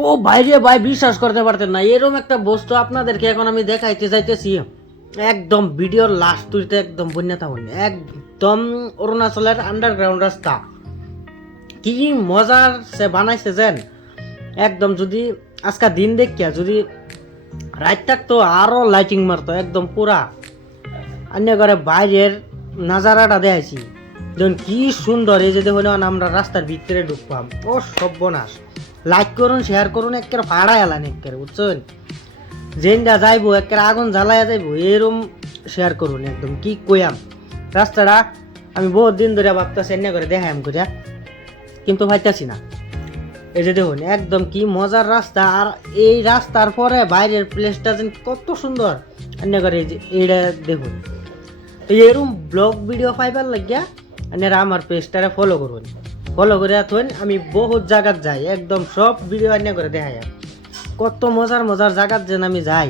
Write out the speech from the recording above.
ও বাইরে ভাই বিশ্বাস করতে পারতেন না, এরকম একটা বস্তু আপনাদেরকে এখন আমি দেখাইতে যাইতেছি। একদম ভিডিওর লাস্ট তুইতে একদম বন্যা থাকুন, একদম অরুণাচলের আন্ডারগ্রাউন্ড রাস্তা কি মজার সে বানাইছে যেন একদম। যদি আজকা দিন দেখিয়া যদি রাত থাকতো আরো লাইটিং মারতো একদম পুরা। অন্য ঘরে বাইরের নাজারাটা দেখাইছি যেমন কি সুন্দর। এই যে দেখুন আমরা রাস্তার ভিতরে ঢুকলাম, ও সর্বনাশ। লাইক করুন, শেয়ার করুন, একের ভাড়া এলান একের, বুঝছেন? যেটা যাইবো একের আগুন জ্বালাইয়া যাইবো এরম শেয়ার করুন একদম। কি কইয়াম রাস্তাটা আমি বহুত দিন ধরে ভাবতেছি এনে করে দেখাম করিয়া, কিন্তু পাইতাছি না। এই যে দেখুন একদম কি মজার রাস্তা, আর এই রাস্তার পরে বাইরের প্লেসটা যেন কত সুন্দর। এনে করে এই যে এইটা দেখুন, এরকম ব্লগ ভিডিও পাইবার লাগিয়া আপনারা আমার পেজটারে ফলো করুন। ফলো করে থাকুন, আমি বহুত জায়গাত যাই, একদম সব ভিডিও এনে করে দেখাই। কত মজার মজার জায়গাত যেন আমি যাই।